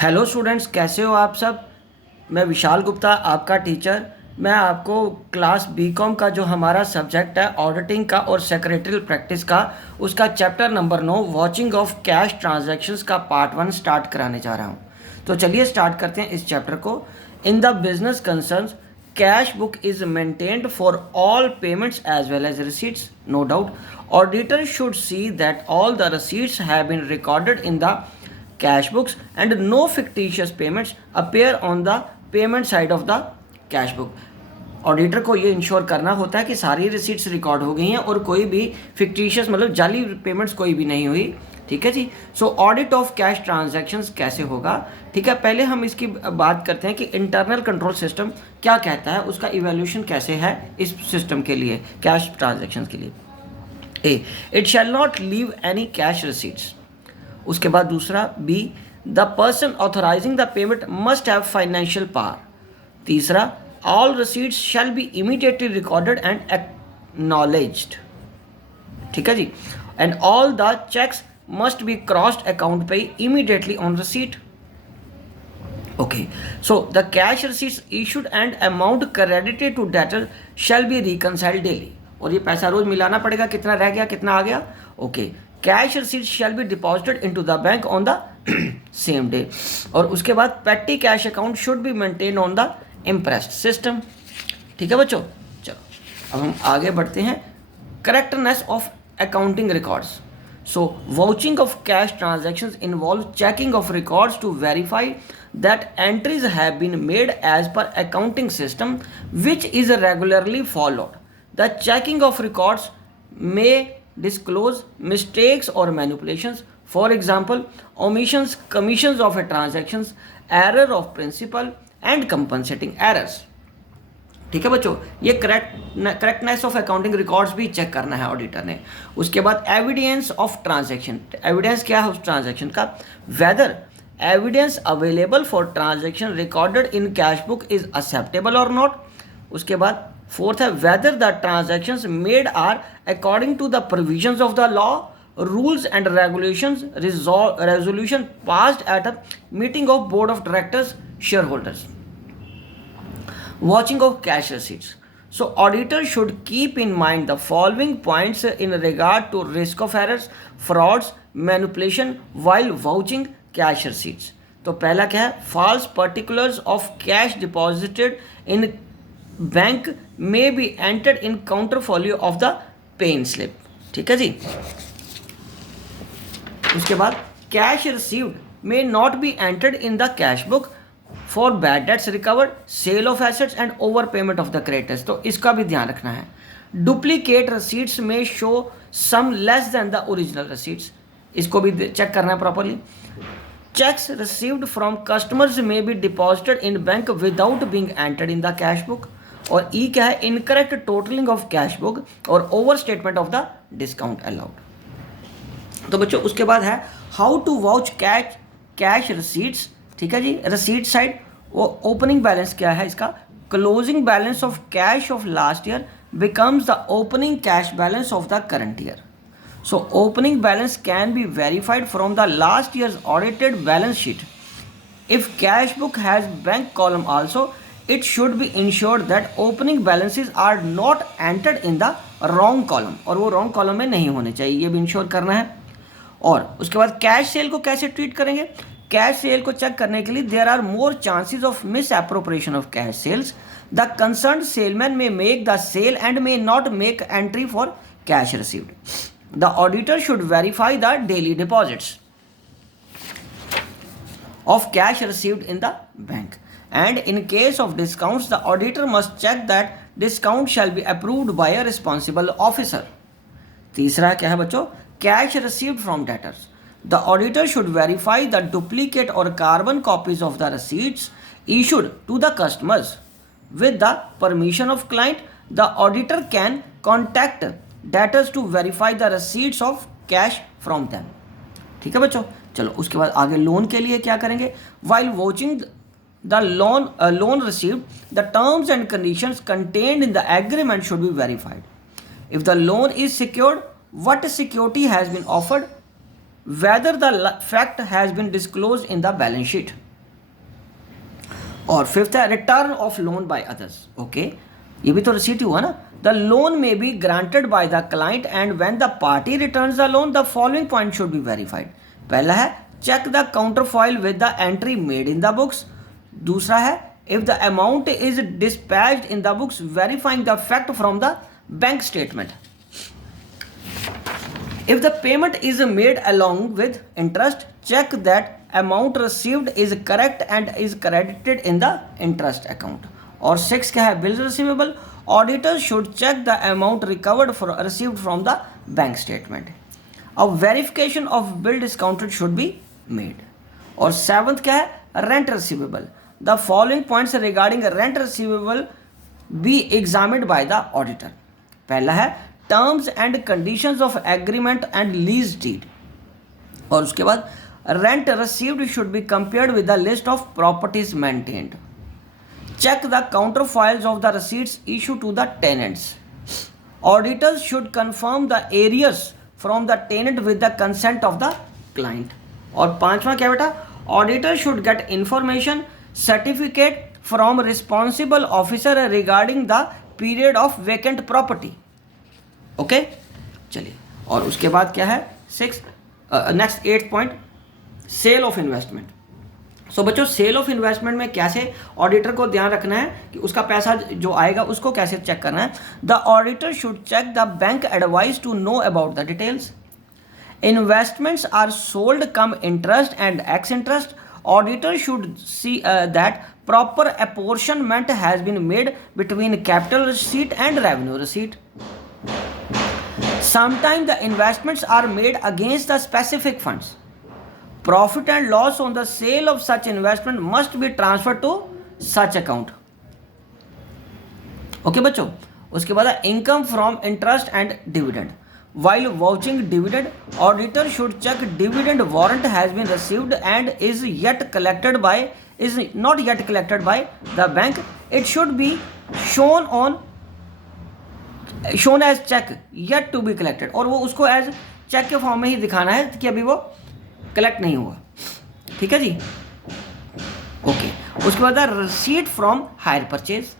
Hello students, कैसे हो आप सब। मैं विशाल गुप्ता, आपका टीचर। मैं आपको क्लास बीकॉम का जो हमारा सब्जेक्ट है ऑडिटिंग का और सेक्रेटरियल प्रैक्टिस का, उसका chapter number 9 watching of cash transactions का पार्ट 1 स्टार्ट कराने जा रहा हूँ। तो चलिए स्टार्ट करते हैं इस चैप्टर को। In the business concerns cash book is maintained for all payments as well as receipts, no doubt. Auditor should see that all the receipts have been recorded in the cash books and no fictitious payments appear on the payment side of the cash book. Auditor को ये ensure करना होता है कि सारी receipts record हो गई हैं और कोई भी फिक्टिशियस मतलब जाली पेमेंट्स कोई भी नहीं हुई। ठीक है जी। सो ऑडिट ऑफ कैश ट्रांजैक्शंस कैसे होगा। ठीक है, पहले हम इसकी बात करते हैं कि इंटरनल कंट्रोल सिस्टम क्या कहता है, उसका इवैल्यूएशन कैसे है इस सिस्टम के लिए, कैश ट्रांजैक्शंस के लिए। A, it shall not leave any cash receipts. उसके बाद दूसरा B, the person authorising the payment must have financial power. तीसरा, all receipts shall be immediately recorded and acknowledged. ठीक है जी। And all the cheques must be crossed account payee immediately on receipt. Okay, so the cash receipts issued and amount credited to debtor shall be reconciled daily. और ये पैसा रोज मिलाना पड़ेगा, कितना रह गया कितना आ गया। Okay, cash receipts shall be deposited into the bank on the same day. और उसके बाद petty cash account should be maintained on the impressed system. ठीक है बच्चों, चलो अब हम आगे बढ़ते हैं। Correctness of accounting records. So, vouching of cash transactions involves checking of records to verify that entries have been made as per accounting system, which is regularly followed. The checking of records may disclose mistakes or manipulations. For example, omissions, commissions of a transactions, error of principal, and compensating errors. ठीक है बच्चों, ये correctness of accounting records भी check करना है auditor ने। उसके बाद एविडेंस ऑफ ट्रांजैक्शन। एविडेंस क्या है उस ट्रांजैक्शन का, whether evidence available for transaction recorded in cash book is acceptable और नॉट। उसके बाद फोर्थ है, whether the transactions made are according to the provisions of the law, rules and regulations, resolution passed at a meeting of board of directors, share holders. Watching of cash receipts. So auditor should keep in mind the following points in regard to risk of errors, frauds, manipulation while vouching cash receipts. तो पहला क्या है, false particulars of cash deposited in bank may be entered in counterfolio of the paying slip. ठीक है जी। उसके बाद cash received may not be entered in the cash book for bad debts recovered, sale of assets and overpayment of the creditors. तो इसका भी ध्यान रखना है। Duplicate receipts may show sum less than the original receipts. इसको भी check करना है properly. Checks received from customers may be deposited in bank without being entered in the cash book. और E क्या है, incorrect totaling of cash book और overstatement of the discount allowed. तो बच्चों उसके बाद है how to vouch cash receipts। ठीक है जी। रिसीट साइड, वो ओपनिंग बैलेंस क्या है इसका, closing balance of cash of last year becomes the opening cash balance of the current year. So opening balance can be verified from the last year's audited balance sheet. If cash book has bank column also, it should be insured that opening balances are not entered in the wrong column, और वो wrong column में नहीं होने चाहिए, ये भी ensure करना है। और उसके बाद कैश सेल को कैसे ट्रीट करेंगे, कैश सेल को चेक करने के लिए there are more chances of misappropriation of cash sales. The concerned salesman may make the sale and may not make entry for cash received. The auditor should verify the daily deposits of cash received in the bank, and in case of discounts the auditor must check that discount shall be approved by a responsible officer. तीसरा क्या है बच्चों, cash received from debtors. The auditor should verify the duplicate or carbon copies of the receipts issued to the customers. With the permission of client, the auditor can contact debtors to verify the receipts of cash from them. ठीक है बच्चों, चलो उसके बाद आगे loan के लिए क्या करेंगे, while watching the loan received, the terms and conditions contained in the agreement should be verified. If the loan is secured, what security has been offered, whether the fact has been disclosed in the balance sheet. और fifth है return of loan by others. Okay, ये भी तो receipt हुआ ना। The loan may be granted by the client and when the party returns the loan the following point should be verified. पहला है check the counterfoil with the entry made in the books. दूसरा है if the amount is dispatched in the books verifying the fact from the bank statement. If the payment is made along with interest, check that amount received is correct and is credited in the interest account. और 6 क्या है bills receivable. Auditors should check the amount received from the bank statement. A verification of bill discounted should be made. और 7th क्या है rent receivable. The following points regarding rent receivable be examined by the auditor. पहला है terms and conditions of agreement and lease deed. और उसके बाद rent received should be compared with the list of properties maintained. Check the counter files of the receipts issue to the tenants. Auditors should confirm the arrears from the tenant with the consent of the client. और 5वां क्या बेटा, auditor should get information certificate from responsible officer regarding the period of vacant property. Okay चलिए, और उसके बाद क्या है next 8th point sale of investment. So बच्चों सेल ऑफ इन्वेस्टमेंट में कैसे ऑडिटर को ध्यान रखना है कि उसका पैसा जो आएगा उसको कैसे चेक करना है। The auditor should check the bank advice to know about the details. Investments are sold cum interest and ex interest. Auditor should see that proper apportionment has been made between capital receipt and revenue receipt. Sometimes the investments are made against the specific funds. Profit and loss on the sale of such investment must be transferred to such account. Okay बच्चों, उसके बाद income from interest and dividend. While vouching dividend, auditor should check dividend warrant has been received and is not yet collected by the bank. It should be shown as check yet to be collected, और वो उसको as check के form में ही दिखाना है कि अभी वो कलेक्ट नहीं हुआ। ठीक है जी, ओके। उसके बाद रिसीट फ्रॉम हायर परचेज।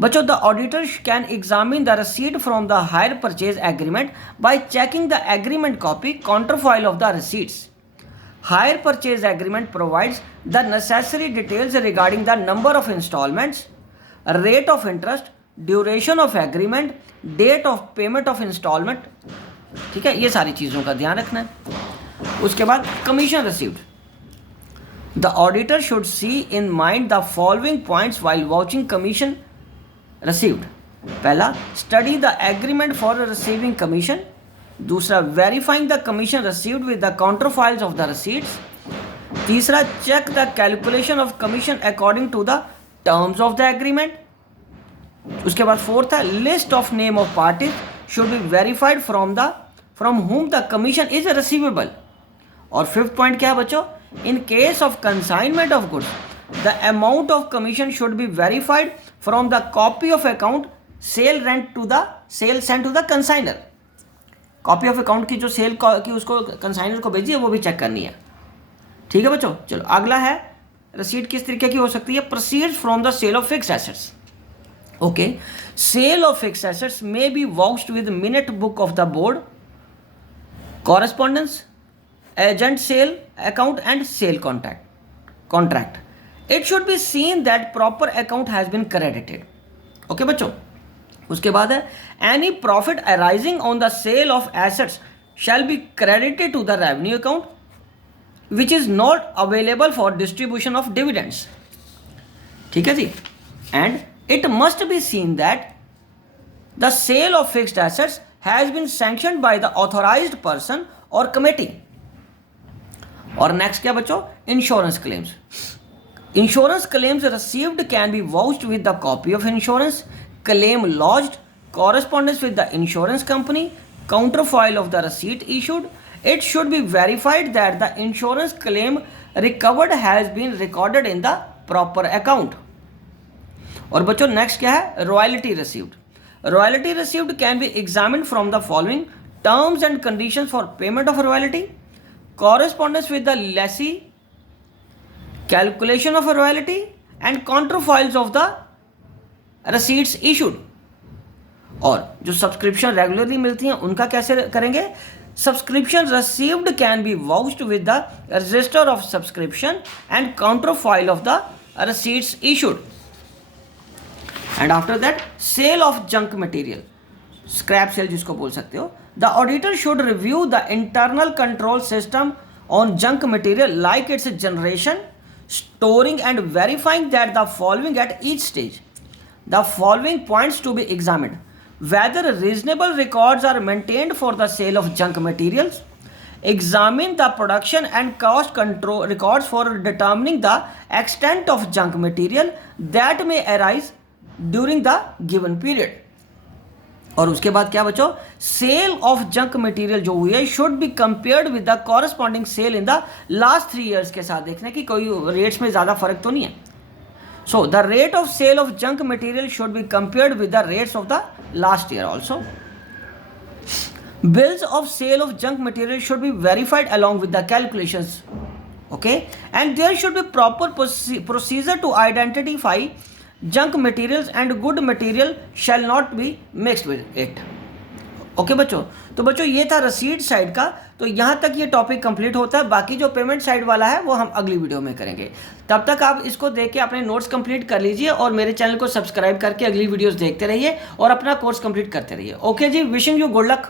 बच्चों the auditor can examine the receipt from the hire purchase agreement by checking the agreement copy counter file of the receipts. Hire purchase agreement provides the necessary details regarding the number of instalments, rate of interest, duration of agreement, date of payment of instalment. ठीक है, ये सारी चीज़ों का ध्यान रखना है। उसके बाद commission received. The auditor should see in mind the following points while watching commission received. पहला study the agreement for receiving commission. दूसरा verifying the commission received with the counter files of the receipts. तीसरा check the calculation of commission according to the terms of the agreement. उसके बाद 4th है list of name of parties should be verified from whom the commission is receivable. और 5th point क्या है बच्चों, in case of consignment of goods the amount of commission should be verified from the copy of account sale send to the consignor. Copy of account की जो cell की उसको consignor को भेजी है वो भी चेक करनी है। ठीक है बच्चों, चलो अगला है रिसीट किस तरीके की हो सकती है। Proceeds from the sale of fixed assets. Okay, sale of fixed assets may be vouched with minute book of the board, correspondence, agent sale account and sale contract. It should be seen that proper account has been credited. Okay बच्चों, उसके बाद है any profit arising on the sale of assets shall be credited to the revenue account which is not available for distribution of dividends. ठीक है जी, and it must be seen that the sale of fixed assets has been sanctioned by the authorized person or committee. और next क्या बच्चों, insurance claims. Insurance claims received can be vouched with the copy of insurance, claim lodged, correspondence with the insurance company, counterfile of the receipt issued. It should be verified that the insurance claim recovered has been recorded in the proper account. और बच्चों next क्या है, royalty received. Royalty received can be examined from the following terms and conditions for payment of royalty, correspondence with the lessee, calculation of a royalty and counterfoils of the receipts issued. और जो subscription regularly मिलती हैं उनका कैसे करेंगे? Subscription received can be vouched with the register of subscription and counterfoil of the receipts issued. And after that sale of junk material, scrap sale जिसको बोल सकते हो। The auditor should review the internal control system on junk material like it's generation, storing and verifying that the following at each stage. The following points to be examined: whether reasonable records are maintained for the sale of junk materials. Examine the production and cost control records for determining the extent of junk material that may arise during the given period. और उसके बाद क्या बच्चों? Sale of junk material जो हुई है should be compared with the corresponding sale in the last 3 years के साथ। देखने की कोई रेट्स में ज़्यादा फर्क तो नहीं है। So the rate of sale of junk material should be compared with the rates of the last year also. Bills of sale of junk material should be verified along with the calculations. Okay, and there should be proper procedure to identify junk materials and good material shall not be mixed with it. Okay बच्चों, तो बच्चों ये था रसीद side का। तो यहाँ तक ये टॉपिक कंप्लीट होता है। बाकी जो पेमेंट साइड वाला है वो हम अगली वीडियो में करेंगे। तब तक आप इसको देख के अपने नोट्स कंप्लीट कर लीजिए और मेरे चैनल को सब्सक्राइब करके अगली वीडियोस देखते रहिए और अपना कोर्स कंप्लीट करते रहिए। ओके जी, विशिंग यू गुड लक।